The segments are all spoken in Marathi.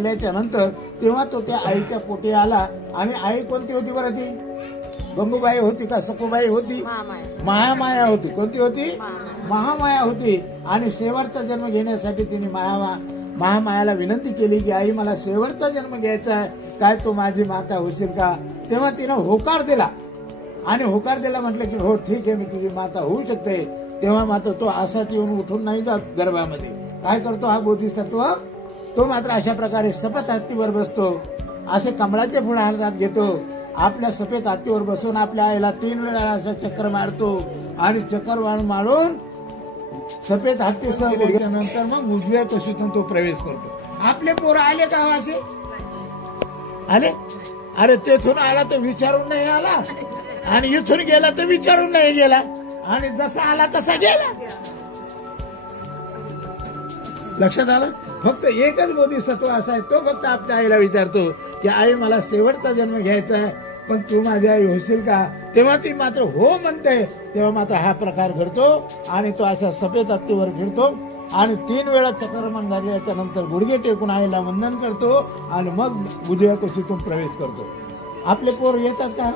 नंतर तेव्हा तो त्या आईच्या पोटी आला. आणि आई कोणती होती बरं? ती गंगूबाई होती का सखूबाई होती? महामाया होती. कोणती होती? महामाया होती. आणि शेवटचा जन्म घेण्यासाठी तिने महामायाला विनंती केली की आई मला शेवटचा जन्म घ्यायचा आहे, काय तू माझी माता होशील का? तेव्हा तिनं होकार दिला. आणि होकार दिला म्हटलं की हो ठीक आहे, मी तुझी माता होऊ शकते. तेव्हा मात्र तो असाच येऊन उठून नाही जात गर्भामध्ये. काय करतो हा बोधिसत्व? तो मात्र अशा प्रकारे सफेद हत्तीवर बसतो. असे कमळाचे फुल हातात घेतो. आपल्या सफेद हत्तीवर बसून आपल्या आईला 3 वेळा असं चक्कर मारतो. आणि चक्कर मारून सफेद हत्तीसह नंतर मग उजव्या कशीतून तो प्रवेश करतो. आपले पोरं आले का असे? आले? अरे तेथून आला तो विचारून नाही आला, आणि इथून गेला तर विचारून नाही गेला, आणि जसा आला तसा गेला. लक्षात आलं? फक्त एकच बोधिसत्व असा आहे, तो फक्त आपल्या आईला विचारतो की आई मला शेवटचा जन्म घ्यायचा आहे, पण तू माझी आई होशील का? तेव्हा ती मात्र हो म्हणते. तेव्हा मात्र हा प्रकार घडतो. आणि तो अशा सफेद हत्तीवर फिरतो. आणि 3 वेळा चक्रमण झाल्याच्या नंतर गुडघे टेकून आईला वंदन करतो. आणि मग उजव्या कुशीतून प्रवेश करतो. आपले पोर येतात का?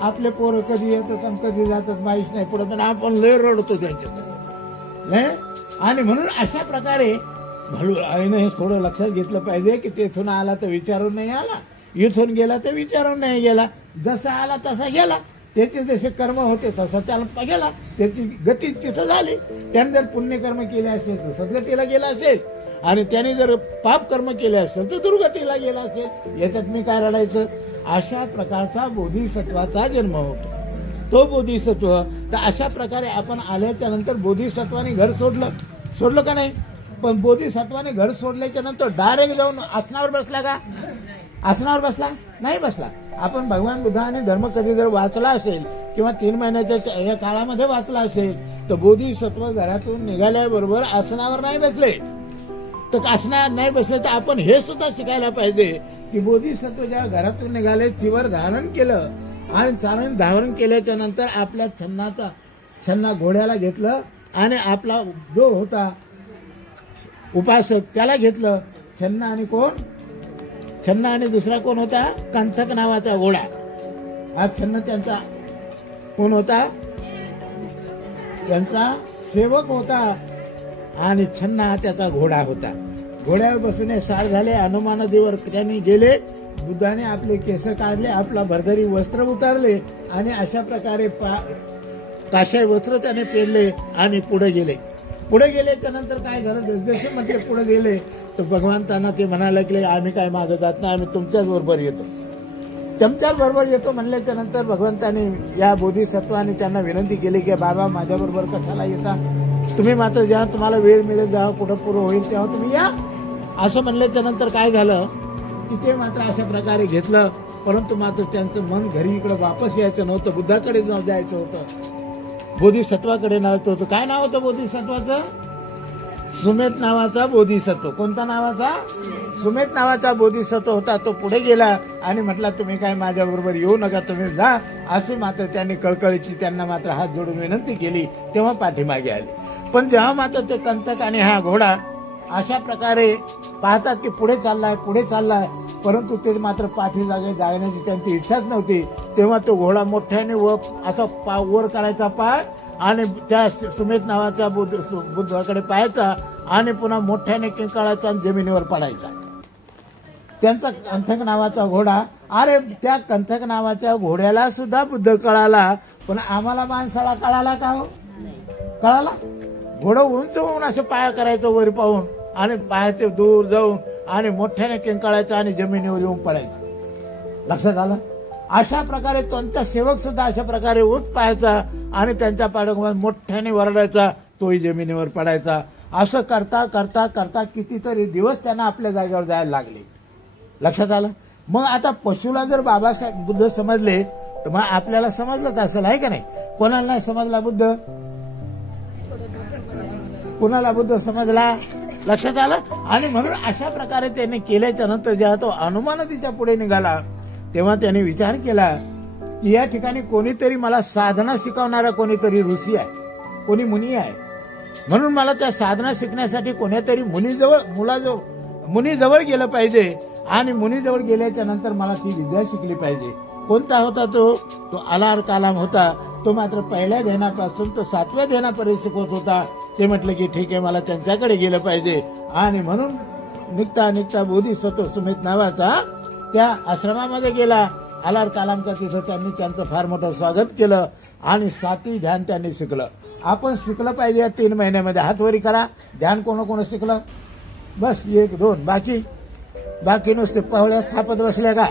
आपले पोर कधी येतात आणि कधी जातात माहीत नाही पडत. आणि आपण लय रडतो त्यांच्याकडे. आणि म्हणून अशा प्रकारे आईनं हे थोडं लक्षात घेतलं पाहिजे की तेथून आला तर विचारून नाही आला, इथून गेला तर विचारून नाही गेला. जसा आला तसा गेला. त्याचे जसे कर्म होते तसा त्याला गेला. त्याची गती तिथं झाली. त्याने जर पुण्यकर्म केले असेल तर सद्गतीला गेला असेल, आणि त्याने जर पाप कर्म केले असेल तर दुर्गतीला गेला असेल. याच्यात मी काय रडायचं? अशा प्रकारचा बोधिसत्वाचा जन्म होतो. तो बोधिसत्व तर अशा प्रकारे आपण आल्याच्या नंतर बोधिसत्वाने घर सोडलं का नाही? पण बोधिसत्वाने घर सोडल्याच्या नंतर डायरेक्ट जाऊन आसनावर बसला का? आसनावर बसला नाही बसला. आपण भगवान बुद्धाने धर्म कधी जर वाचला असेल किंवा 3 महिन्याच्या या काळामध्ये वाचला असेल तर बोधिसत्व घरातून निघाल्याबरोबर आसनावर नाही बसले. तर आसनावर नाही बसले तर आपण हे सुद्धा शिकायला पाहिजे की बोधिसत्व जेव्हा घरातून निघाले चिवर धारण केलं. आणि चालून धारण केल्याच्या नंतर आपल्या छन्ना घोड्याला घेतलं. आणि आपला जो होता उपासक त्याला घेतलं. छन्ना आणि कोण? छन्ना आणि दुसरा कोण होता? कंथक नावाचा घोडा. हा छन्ना त्यांचा कोण होता? त्यांचा सेवक होता. आणि छन्ना हा त्याचा घोडा होता. घोड्यावर बसून 6 झाले. हनुमान नदीवर त्यांनी गेले. बुद्धाने आपले केस काढले, आपला भरधरी वस्त्र उतारले, आणि अशा प्रकारे काशाय वस्त्र त्याने पेरले आणि पुढे गेले. पुढे गेल्याच्या नंतर काय झालं? जसे म्हटले पुढे गेले तर भगवंतांना ते म्हणायला लागले आम्ही काय मागं जात नाही, आम्ही तुमच्याच बरोबर येतो. तुमच्याच बरोबर येतो म्हणल्याच्या नंतर भगवंतांनी या बोधिसत्वाने त्यांना विनंती केली की बाबा माझ्याबरोबर कशाला येता? तुम्ही मात्र जेव्हा तुम्हाला वेळ मिळेल, जेव्हा कुठं पुरं होईल तेव्हा तुम्ही या. असं म्हणल्याच्या नंतर काय झालं की ते मात्र अशा प्रकारे घेतलं. परंतु मात्र त्यांचं मन घरी इकडे वापस यायचं नव्हतं. बुद्धाकडे जायचं होतं, बोधिसत्वाकडे नावाचं होतं. काय नाव होतं बोधिसत्वाचं? सुमेध नावाचा बोधिसत्व. कोणता नावाचा? सुमेध नावाचा बोधिसत्व होता. तो पुढे गेला आणि म्हटला तुम्ही काय माझ्या बरोबर येऊ नका, तुम्ही जा. असे मात्र त्यांनी कळकळीची त्यांना मात्र हात जोडून विनंती केली. तेव्हा पाठीमागे आले. पण जेव्हा मात्र ते कंटक आणि हा घोडा अशा प्रकारे पाहतात की पुढे चाललाय, परंतु ते मात्र पाठी जाण्याची त्यांची इच्छाच नव्हती. तेव्हा तो घोडा मोठ्याने असा वर करायचा पाय आणि त्या सुमेध नावाच्या बुद्धाकडे पाहायचा आणि पुन्हा मोठ्याने किंकाळायचा आणि जमिनीवर पडायचा. त्यांचा कंथक नावाचा घोडा. अरे त्या कंथक नावाच्या घोड्याला सुद्धा बुद्ध कळाला, पण आम्हाला माणसाला कळाला का हो? कळाला? घोडं उंच होऊन असं पाया करायचं वर पाहून आणि पायाचे दूर जाऊन आणि मोठ्याने किंकाळायचं आणि जमिनीवर येऊन पडायचं. लक्षात आलं? अशा प्रकारे त्यांचा सेवक सुद्धा अशा प्रकारे उंच पाहायचा आणि त्यांच्या पाठोपाठ मोठ्याने वरडायचा, तोही जमिनीवर पडायचा. असं करता करता करता कितीतरी दिवस त्यांना आपल्या जागेवर जायला लागले. लक्षात आलं? मग आता पशुला जर बाबासाहेब बुद्ध समजले तर मग आपल्याला समजलंच असेल, आहे का नाही? कोणाला नाही समजला बुद्ध? कुणाला बुद्ध समजला? लक्षात आलं? आणि म्हणून अशा प्रकारे त्यांनी केल्याच्या नंतर जेव्हा तो हनुमान नदीच्या पुढे निघाला तेव्हा त्याने विचार केला की या ठिकाणी कोणीतरी मला साधना शिकवणारा कोणीतरी ऋषी आहे, कोणी मुनी आहे. म्हणून मला त्या साधना शिकण्यासाठी कोणीतरी मुलाजवळ मुनीजवळ गेलं पाहिजे आणि मुनीजवळ गेल्याच्या नंतर मला ती विद्या शिकली पाहिजे. कोणता होता तो आलार कालाम होता. तो मात्र पहिल्या ध्यानापासून तो 7व्या ध्यानापर्यंत शिकवत होता. ते म्हटलं की ठीक आहे, मला त्यांच्याकडे गेलं पाहिजे. आणि म्हणून निघता निघता बोधिसत्व सुमित नावाचा त्या आश्रमामध्ये गेला. आलार कालामचा तिथं त्यांनी त्यांचं फार मोठं स्वागत केलं आणि 7ही ध्यान त्यांनी शिकलं. आपण शिकलं पाहिजे या 3 महिन्यामध्ये. हातवरी करा. ध्यान कोण शिकलं? बस 1 2 बाकी नुसते पवळ्या थापत बसले का?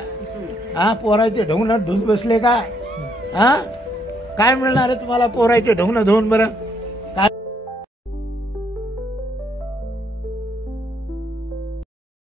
पोरायचे ढोंगण धुवून बसले का? काय मिळणार आहे तुम्हाला पोरायचे ढोंगण धुवून? बरं